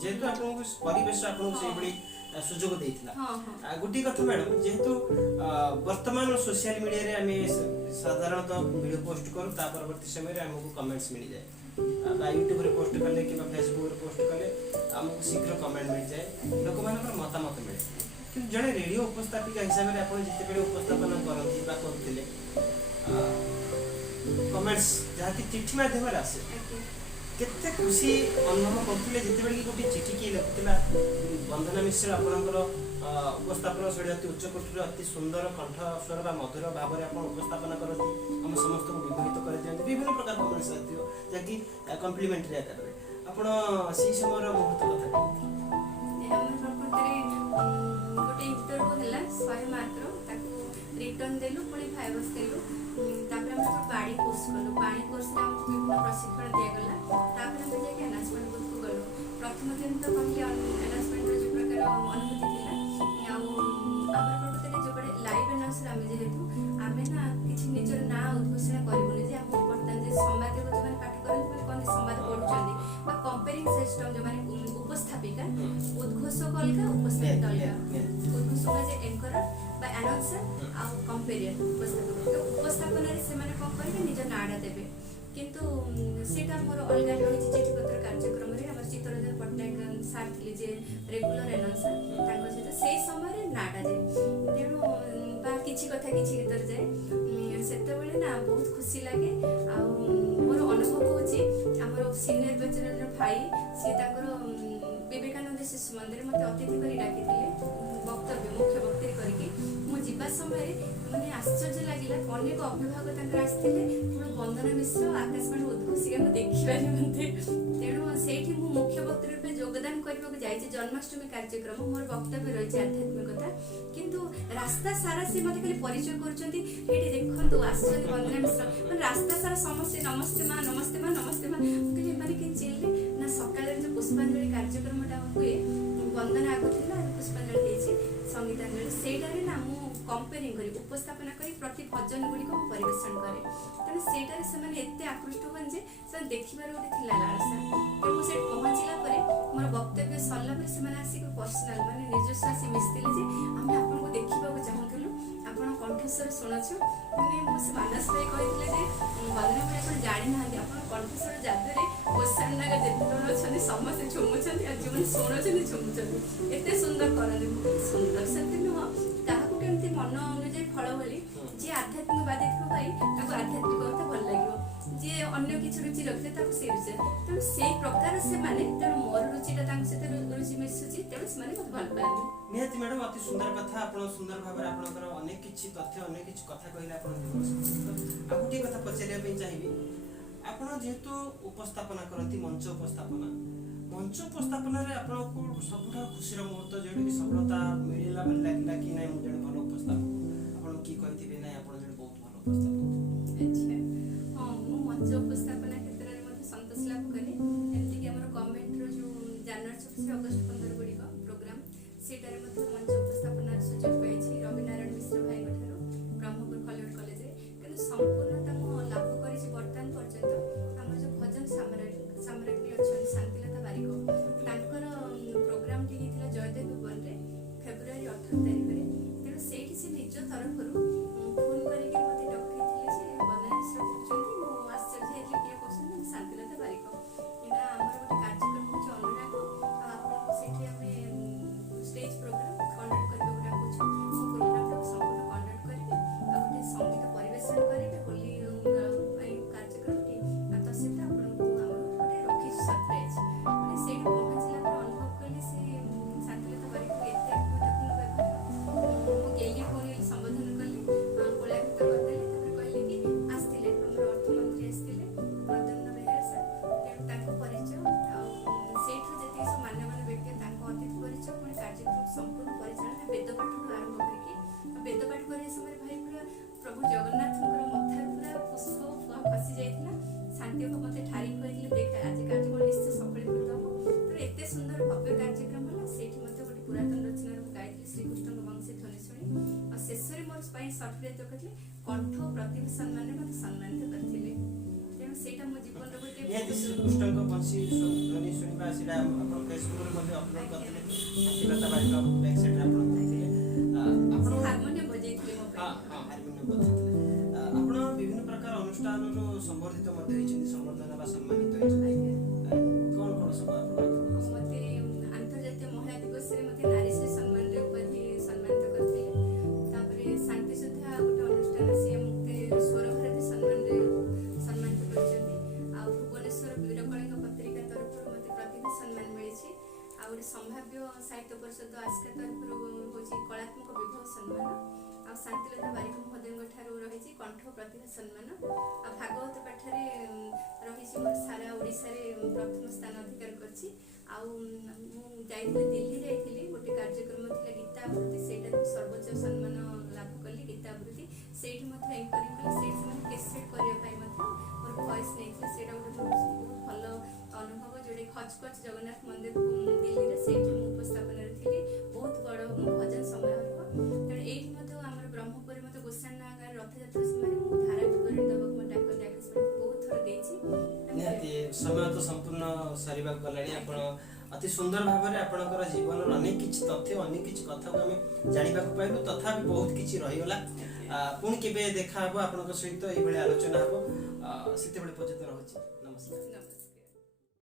ଯେହେତୁ ଆପଣଙ୍କୁ ପରିବେଶ ଆପଣଙ୍କୁ ସେଇଭଳି ସୁଯୋଗ ଦେଇଥିଲା। ଗୋଟିଏ କଥା ମ୍ୟାଡାମ, ଯେହେତୁ ବର୍ତ୍ତମାନ ସୋସିଆଲ ମିଡିଆରେ ଆମେ ସାଧାରଣତଃ ଭିଡ଼ିଓ ପୋଷ୍ଟ କରୁ, ତା ପରବର୍ତ୍ତୀ ସମୟରେ ଆମକୁ କମେଣ୍ଟସ୍ ମିଳିଯାଏ ବା ୟୁଟ୍ୟୁବରେ ପୋଷ୍ଟ କଲେ କିମ୍ବା ଫେସବୁକରେ ପୋଷ୍ଟ କଲେ ଆମକୁ ଶୀଘ୍ର କମେଣ୍ଟ ମିଳିଯାଏ, ଲୋକମାନଙ୍କର ମତାମତ ମିଳେ। କିନ୍ତୁ ଜଣେ ରେଡ଼ିଓ ଉପସ୍ଥାପିକା ହିସାବରେ ଆପଣ ଯେତେବେଳେ ଉପସ୍ଥାପନା କରନ୍ତି ବା କରୁଥିଲେ କମେଣ୍ଟସ୍ ଯାହାକି ଚିଠି ମାଧ୍ୟମରେ ଆସେ, କେତେ ଖୁସି ଅନୁଭବ କରୁଥିଲେ ଯେତେବେଳେ କି ଗୋଟିଏ ଚିଠି କିଏ ଲେଖୁଥିଲା, ବନ୍ଦନା ମିଶ୍ର ଆପଣଙ୍କର ଉପସ୍ଥାପନ ଶୈଳୀ ଅତି ଉଚ୍ଚକୋଟୀର ଅତି ସୁନ୍ଦର କଣ୍ଠସ୍ୱର ବା ମଧୁର ଭାବରେ ଆପଣ ଉପସ୍ଥାପନା କରନ୍ତି, ଆମ ସମସ୍ତଙ୍କୁ ବିମୋହିତ କରିଦିଅନ୍ତି, ବିଭିନ୍ନ ପ୍ରକାର କମେଣ୍ଟସ୍ ଆସିଥିବ ଯାହାକି କମ୍ପ୍ଲିମେଣ୍ଟାରୀ ଆକାରରେ। ଆପଣ ସେଇ ସମୟର ମୁହୂର୍ତ୍ତ କଥା କୁହନ୍ତି। ଆମର ପ୍ରକୃତରେ ଗୋଟେ ଇଣ୍ଟରଭ୍ୟୁ ହେଲା 100 ମାର୍କର, ତାକୁ ରିଟର୍ନ ଦେଲୁ, ପୁଣି ଭାଇବାସ୍ ଦେଲୁ। ତାପରେ ଆମେ ବାଣୀ କୋର୍ସ କଲୁ। ବାଣୀ କୋର୍ସରେ ଆମକୁ ବିଭିନ୍ନ ପ୍ରଶିକ୍ଷଣ ଦିଆଗଲା। ତାପରେ ଆମେ ଯାଇକି ଆନାଉନ୍ସମେଣ୍ଟ ବୁଥକୁ ଗଲୁ। ପ୍ରଥମ ଦିନ ତ କହିଲେ ଆନାଉନ୍ସମେଣ୍ଟର ଯେଉଁ ପ୍ରକାର ଅନୁଭୂତି ଥିଲା, ଆଉ ଆମର ପ୍ରକୃତରେ ଯେଉଁପଟେ ଲାଇଭ୍ ଆନାଉନ୍ସର ଆମେ ଯେହେତୁ ଆମେ ନା କିଛି ନିଜର ନାଁ ଉଦ୍ଘୋଷଣା କରିବୁନି ଯେ ଆମକୁ ବର୍ତ୍ତମାନ ଯେ ସମ୍ବାଦିକ ଯେଉଁମାନେ ପାଠ କରନ୍ତି ମାନେ କହନ୍ତି ସମ୍ବାଦ ପଢ଼ୁଛନ୍ତି ବା କମ୍ପେରିଂ ସିଷ୍ଟମ୍ ଯେଉଁମାନେ ଉପସ୍ଥାପିକା, ଉଦ୍ଘୋଷକ ଅଲଗା ଉପସ୍ଥାପିକା ଅଲଗା। ଉଦ୍ଘୋଷକ ଯେ ଏଙ୍କର ବା ଆନାଉନ୍ସର ଆଉ କମ୍ପେରିୟର ଉପସ୍ଥାପକ। ତ ଉପସ୍ଥାପନାରେ ସେମାନେ କ'ଣ କରିବେ ନିଜ ନାଁଟା ଦେବେ, କିନ୍ତୁ ସେଇଟା ଆମର ଅଲଗା ରହିଛି ଚିଠିପତ୍ର କାର୍ଯ୍ୟକ୍ରମରେ। ଆମର ଚିତ୍ତରଞ୍ଜନ ପଟ୍ଟନାୟକ ସାର୍ ଥିଲେ ଯେ ରେଗୁଲାର ଆନାଉନ୍ସର, ତାଙ୍କ ସହିତ ସେଇ ସମୟରେ ନାଁଟା ଯାଏ। ତେଣୁ ବା କିଛି କଥା କିଛି ଗୀତରେ ଯାଏ, ସେତେବେଳେ ନା ବହୁତ ଖୁସି ଲାଗେ। ଆଉ ମୋର ଅନୁଭବ ହେଉଛି ଆମର ସିନିୟର ବ୍ୟାଚଲର ଭାଇ, ସିଏ ତାଙ୍କର ବିବେକାନନ୍ଦ ଶିଶୁ ମନ୍ଦିର ମୋତେ ଅତିଥି କରି ଡାକିଥିଲେ ବକ୍ତବ୍ୟ ମୁଖ୍ୟ ବକ୍ତୃତା କରିକି। ମୁଁ ଯିବା ସମୟରେ ମାନେ ଆଶ୍ଚର୍ଯ୍ୟ ଲାଗିଲା, ଅନେକ ଅଭିଭାବକ ତାଙ୍କର ଆସିଥିଲେ, ପୁଣି ବନ୍ଦନା ମିଶ୍ର ଆକାଶବାଣୀ ଉଦ୍ଘୋଷିକାକୁ ଦେଖିବା ନିମନ୍ତେ। ତେଣୁ ସେଇଠି ମୁଁ ମୁଖ୍ୟ ବକ୍ତୃତା ରୂପେ ଯୋଗଦାନ କରିବାକୁ ଯାଇଛି। ଜନ୍ମାଷ୍ଟମୀ କାର୍ଯ୍ୟକ୍ରମ, ମୋର ବକ୍ତବ୍ୟ ରହିଛି ଆଧ୍ୟାତ୍ମିକତା, କିନ୍ତୁ ରାସ୍ତା ସାରା ସେ ମୋତେ ଖାଲି ପରିଚୟ କରୁଛନ୍ତି, ଏଇଠି ଦେଖନ୍ତୁ ଆସୁଛନ୍ତି ବନ୍ଦନା ମିଶ୍ର। ମାନେ ରାସ୍ତା ସାରା ସମସ୍ତେ ନମସ୍ତେ ମା, ନମସ୍ତେ ମା, ନମସ୍ତେ ମା। ମୁଁ କହିଲି ଏମାନେ କେହି ଚିହ୍ନିଲେ ନା? ସକାଳରେ ଯେଉଁ ପୁଷ୍ପାଞ୍ଜଳି କାର୍ଯ୍ୟକ୍ରମଟା ହୁଏ, ବନ୍ଦନା ଆଗ ଥିଲା, ପୁଷ୍ପାଞ୍ଜଳି ହେଇଛି ସଙ୍ଗୀତାଞ୍ଜଳି, ସେଇଟାରେ ନା ମୁଁ କମ୍ପେରିଂ କରି ଉପସ୍ଥାପନା କରି ପ୍ରତି ଭଜନ ଗୁଡ଼ିକ ମୁଁ ପରିବେଷଣ କରେ। ତେଣୁ ସେଇଟାରେ ସେମାନେ ଏତେ ଆକୃଷ୍ଟ ହୁଅନ୍ତି ଯେ ସେମାନେ ଦେଖିବାର ଗୋଟେ ଥିଲା ଲାଳସା। ତେଣୁ ମୁଁ ସେଇଠି ପହଞ୍ଚିଲା ପରେ ମୋର ବକ୍ତବ୍ୟ ସରିଲା ପରେ ସେମାନେ ଆସିକି ପର୍ସନାଲ ମାନେ ନିଜସ୍ୱ ଆସି ମିଶିଥିଲେ ଯେ ଆମେ ଆପଣଙ୍କୁ ଦେଖିବାକୁ ଚାହୁଁଥିଲୁ, ଆପଣ କଣ୍ଠସ୍ୱର ଶୁଣୁଛୁ। ମାନେ ମୁଁ ସେ ମାନସ ଭାଇ କହିଥିଲେ ଯେ ବନ୍ଦନା ଭାଇ ଆପଣ ଜାଣିନାହାନ୍ତି, ଆପଣ କଣ୍ଠସ୍ୱର ଜାଦୁରେ ଓସାନ ନାଗା ଯେତେ ଜଣ ଅଛନ୍ତି ସମସ୍ତେ ଝୁମୁଛନ୍ତି, ଆଉ ଯେଉଁମାନେ ଶୁଣୁଛନ୍ତି ଝୁମୁଛନ୍ତି, ଏତେ ସୁନ୍ଦର କରନ୍ତି। ସୁନ୍ଦର ସେମିତି ନୁହଁ, କାହାକୁ କେମିତି ମନ ଅନୁଯାୟୀ ଫଳ ଭଳି। ଯିଏ ଆଧ୍ୟାତ୍ମିକବାଦୀ ଥିବ ଭାଇ ତାକୁ ଆଧ୍ୟାତ୍ମିକ କଥା ଭଲ ଲାଗିବ, ଯିଏ ଅନ୍ୟ କିଛି ରୁଚି ରଖିଥାଏ ତାକୁ ସେ ରୁଚି। ତେଣୁ ସେଇ ପ୍ରକାର ସେମାନେ, ତେଣୁ ମୋର ରୁଚିଟା ତାଙ୍କ ସହିତ ରୁଚି ମିଶୁଛି, ତେଣୁ ସେମାନେ ମୋତେ ଭଲ ପାଆନ୍ତି। ନିହାତି ମ୍ୟାଡ଼ାମ, ଅତି ସୁନ୍ଦର କଥା। ଆପଣ ସୁନ୍ଦର ଭାବରେ ଆପଣଙ୍କର ଅନେକ କିଛି ତଥ୍ୟ, ଅନେକ କିଛି କଥା କହିଲେ। ଆପଣ ଆଉ ଗୋଟିଏ କଥା ପଚାରିବା ପାଇଁ ଚାହିଁବି, ଆପଣ ଯେହେତୁ ଉପସ୍ଥାପନା କରନ୍ତି, ମଞ୍ଚ ଉପସ୍ଥାପନା, ମଞ୍ଚ ଉପସ୍ଥାପନାରେ ଆପଣଙ୍କୁ ସବୁଠାରୁ ଖୁସିର ମୁହୂର୍ତ୍ତ ଯେଉଁଠିକି ସଫଳତା ମିଳିଲା ବୋଲି ଲାଗିଲା କି ନାଇଁ ମୁଁ ଜଣେ ଭଲ ଉପସ୍ଥାପକ, ଆପଣଙ୍କୁ କିଏ କହିଥିବେ ନାଇଁ ଆପଣ ଜଣେ ବହୁତ ଭଲ ଉପସ୍ଥାପକ? ଆଚ୍ଛା, ହଁ ମୁଁ ମଞ୍ଚ ଉପସ୍ଥାପନା କ୍ଷେତ୍ରରେ ମଧ୍ୟ ସନ୍ତୋଷ ଲାଭ କରେ। ଏମିତିକି ଆମର ଗଭର୍ଣ୍ଣମେଣ୍ଟର ଯେଉଁ ଜାନୁଆରୀ 26 ଅଗଷ୍ଟ 15 ଗୁଡ଼ିକ ପ୍ରୋଗ୍ରାମ, ସେଇଟାରେ ମଧ୍ୟ ମଞ୍ଚ ଉପସ୍ଥାପନାର ସୁଯୋଗ ପାଇଛି ରବିନାରାୟଣ ମିଶ୍ର ଭାଇଙ୍କ ଠାରୁ ବ୍ରହ୍ମପୁର କଲେଜ କଲେଜରେ। କିନ୍ତୁ ସମ୍ପୂର୍ଣ୍ଣତା ମୁଁ ଲାଭ କରିଛି ବର୍ତ୍ତମାନ ପର୍ଯ୍ୟନ୍ତ ଆମର ଯେଉଁ ଭଜନ ସାମ୍ରାଜ୍ଞୀ ଅଛନ୍ତି ଶାନ୍ତିଲତା ବାରିକ, ତାଙ୍କର ପ୍ରୋଗ୍ରାମଟି ହେଇଥିଲା ଜୟଦେବ ଭବନରେ ଫେବୃଆରୀ 18 ତାରିଖରେ। ତେଣୁ ସେଇଠି ସେ ନିଜ ତରଫରୁ ଫୋନ୍ କରିକି ମୋତେ ଡକେଇଥିଲେ ଯେ ବନ୍ଦନା ମିଶ୍ର କହୁଛନ୍ତି। ମୁଁ ଆଶ୍ଚର୍ଯ୍ୟ ହେଇଥିଲି, କିଏ କହୁଛନ୍ତି? ମୁଁ ଶାନ୍ତିଲତା ବାରିକ। ଏଇଟା ଆମର ଗୋଟେ କାର୍ଯ୍ୟକ୍ରମ ହେଉଛି ଅନୁରାଗ, ଆଉ ଆପଣଙ୍କୁ ସେଇଠି ଆମେ ଷ୍ଟେଜ୍ ପ୍ରୋଗ୍ରାମ କଣ୍ଡକ୍ଟ କରିବାକୁ ଡାକୁଛୁ। ମୁଁ ପ୍ରୋଗ୍ରାମଟାକୁ ସମ୍ପୂର୍ଣ୍ଣ କଣ୍ଡକ୍ଟ କରିବି ଆଉ ଗୋଟେ ସଙ୍ଗୀତ ପରିବେଷଣ କରିବି ହୋଲି ପାଇଁ କାର୍ଯ୍ୟକ୍ରମଟି। ଆଉ ତା ସହିତ ଆପଣଙ୍କୁ ଆମର ଗୋଟେ ରଖିଛୁ ସରପ୍ରାଇଜ୍। ମାନେ ସେଇଠି ପହଞ୍ଚିଲା ପରେ ଅନୁଭବ କଲି ସେ ଶାନ୍ତିଲତା ବାରିକ ଏତେ ଆତ୍ମୀୟତାପୂର୍ଣ୍ଣ ବ୍ୟବହାର। ମୁଁ ଗେଲି ଭଉଣୀ ବୋଲି ସମ୍ବୋଧନ କଲି, କୋଳାଭିତ କରିଦେଲି। ତାପରେ କହିଲେ କି ଆସିଥିଲେ ଆମର ଅର୍ଥମନ୍ତ୍ରୀ ଆସିଥିଲେ ପ୍ରଦ୍ୟୁମ୍ନ ବେହେରା ସାର୍, ତେଣୁ ତାଙ୍କ ପରିଚୟ ଆଉ ସେଇଠୁ ଯେତିକି ସବୁ ମାନ୍ୟଗଣ୍ୟ ବ୍ୟକ୍ତି ତାଙ୍କ ଅତିଥି ପରିଚୟ, ପୁଣି କାର୍ଯ୍ୟକ୍ରମ ସମ୍ପୂର୍ଣ୍ଣ ପରିଚାଳନା ବେଦପାଠଠୁ ଆରମ୍ଭ କରିକି ବେଦପାଠ କରିବା ସମୟରେ ଭାଇ ପୁରା ପ୍ରଭୁ ଜଗନ୍ନାଥଙ୍କର ମଥାରେ ପୁରା ପୁଷ୍ପ ଖସି ଯାଇଥିଲା। ଶାନ୍ତି ବାପା ମୋତେ ଠାରି କହିଥିଲେ, ଦେଖ ଆଜି କାର୍ଯ୍ୟକ୍ରମ ନିଶ୍ଚୟ ସଫଳୀକୃତ ହେବ। ତେଣୁ ଏତେ ସୁନ୍ଦର ଭବ୍ୟ କାର୍ଯ୍ୟକ୍ରମ ହେଲା। ସେଇଠି ମଧ୍ୟ ଗୋଟେ ପୁରାତନ ରଚନାର ମୁଁ ଗାଇଥିଲି ଶ୍ରୀକୃଷ୍ଣଙ୍କ ବଂଶୀ ଧ୍ୱନି ଶୁଣି। ଆଉ ଶେଷରେ ମୋର ପାଇଁ ସର୍ଟିଫିକେଟ୍ କରିଥିଲେ, କଣ୍ଠ ପ୍ରତିଭା ସମ୍ମାନରେ ମୋତେ ସମ୍ମାନିତ କରିଥିଲେ। ତେଣୁ ସେଇଟା ମୋ ଜୀବନର ଗୋଟେ ନିହାତି ଶ୍ରୀକୃଷ୍ଣଙ୍କ ବଂଶୀ ଧ୍ୱନି ଶୁଣିବା, ସେଇଟା ଆପଣ ଫେସବୁକରେ ମଧ୍ୟ ଅପଲୋଡ କରିଥିଲେ। ଶାନ୍ତିଲତା ବାରିକ ବ୍ୟାକ୍ ସାଇଡରେ ଆପଣ କହିଥିଲେ ଆପଣ ହାରମୋନିୟମ ବଜେଇଥିଲେ ମୋ ପାଇଁ। ହାରମୋନିୟମ ବଜାଉଥିଲେ। ଆପଣ ବିଭିନ୍ନ ପ୍ରକାର ଅନୁଷ୍ଠାନରୁ ସମ୍ବର୍ଦ୍ଧିତ ମଧ୍ୟ ହେଇଛନ୍ତି, ସମ୍ବର୍ଦ୍ଧନା ବା ସମ୍ମାନିତ ହେଇଛନ୍ତି। କଣ କଣ ସବୁ ଆପଣ? ମୋତେ ଆନ୍ତର୍ଜାତୀୟ ମହିଳା ଦିବସରେ ମୋତେ ନାରୀଶ୍ରୀ ସମ୍ମାନରେ ଉପାଧି ସମ୍ମାନିତ କରିଥିଲେ। ତାପରେ ଶାନ୍ତି ସୁଦ୍ଧା ଗୋଟେ ଅନୁଷ୍ଠାନ ସିଏ ମୋତେ ସ୍ୱରଭାରତୀ ସମ୍ମାନରେ ସମ୍ମାନିତ କରିଛନ୍ତି। ଆଉ ଭୁବନେଶ୍ୱର ବୀରକଳିଙ୍ଗ ପତ୍ରିକା ତରଫରୁ ମୋତେ ପ୍ରତିଭା ସମ୍ମାନ ମିଳିଛି। ଆଉ ଗୋଟେ ସମ୍ଭାବ୍ୟ ସାହିତ୍ୟ ପରିଷଦ ଆସ୍କା ତରଫରୁ ହେଉଛି କଳାତ୍ମକ ବିଭବ ସମ୍ମାନ। ଆଉ ଶାନ୍ତିଲତା ବାରିକ ମହୋଦୟଙ୍କ ଠାରୁ ରହିଛି କଣ୍ଠ ପ୍ରତିଭା ସମ୍ମାନ। ଆଉ ଭାଗବତ ପାଠରେ ରହିଛି ମୋର ସାରା ଓଡ଼ିଶାରେ ପ୍ରଥମ ସ୍ଥାନ ଅଧିକାର କରିଛି। ଆଉ ମୁଁ ଯାଇଥିଲି ଦିଲ୍ଲୀ ଯାଇଥିଲି, ଗୋଟେ କାର୍ଯ୍ୟକ୍ରମ ଥିଲା ଗୀତା ଆବୃତ୍ତି, ସେଇଟାରେ ମୁଁ ସର୍ବୋଚ୍ଚ ସମ୍ମାନ ଲାଭ କଲି ଗୀତା ଆବୃତ୍ତି। ସେଇଠି ମଧ୍ୟ ଏନକରେଜ କଲି, ସେଇଠି ସେମାନେ କେସେଟ୍ କରିବା ପାଇଁ ମଧ୍ୟ ମୋର ଭଏସ୍ ନେଇଥିଲେ। ସେଇଟା ଗୋଟେ ବହୁତ ଭଲ ଅନୁଭବ, ଯୋଉଟା ଖଚଖଚ ଜଗନ୍ନାଥ ମନ୍ଦିର ଦିଲ୍ଲୀରେ, ସେଇଠି ମୁଁ ଉପସ୍ଥାପନାରେ ଥିଲି। ବହୁତ ବଡ଼ ଭଜନ ସମାରୋହ। ତେଣୁ ଏଇଠି ମଧ୍ୟ ଆମର ବ୍ରହ୍ମପୁରରେ ମଧ୍ୟ ଗୋସାଣୀ ଗାଁରେ ରଥଯାତ୍ରା ସମୟରେ ମୁଁ ଧାରା ବିବରଣୀ ଦେବାକୁ ମୋ ଡାକନ୍ତି ଆକାଶବାଣୀ ବହୁତ ଥର ଦେଇଛି। ନିହାତି ସମୟ ତ ସମ୍ପୂର୍ଣ୍ଣ ସରିବାକୁ ଗଲାଣି। ଆପଣ ଅତି ସୁନ୍ଦର ଭାବରେ ଆପଣଙ୍କର ଜୀବନର ଅନେକ କିଛି ତଥ୍ୟ, ଅନେକ କିଛି କଥାକୁ ଆମେ ଜାଣିବାକୁ ପାଇଲୁ। ତଥାପି ବହୁତ କିଛି ରହିଗଲା। ପୁଣି କେବେ ଦେଖା ହବ ଆପଣଙ୍କ ସହିତ, ଏଇଭଳି ଆଲୋଚନା ହବ। ସେତେବେଳେ ପର୍ଯ୍ୟନ୍ତ ରହୁଛି। ନମସ୍କାର। ନମସ୍କାର।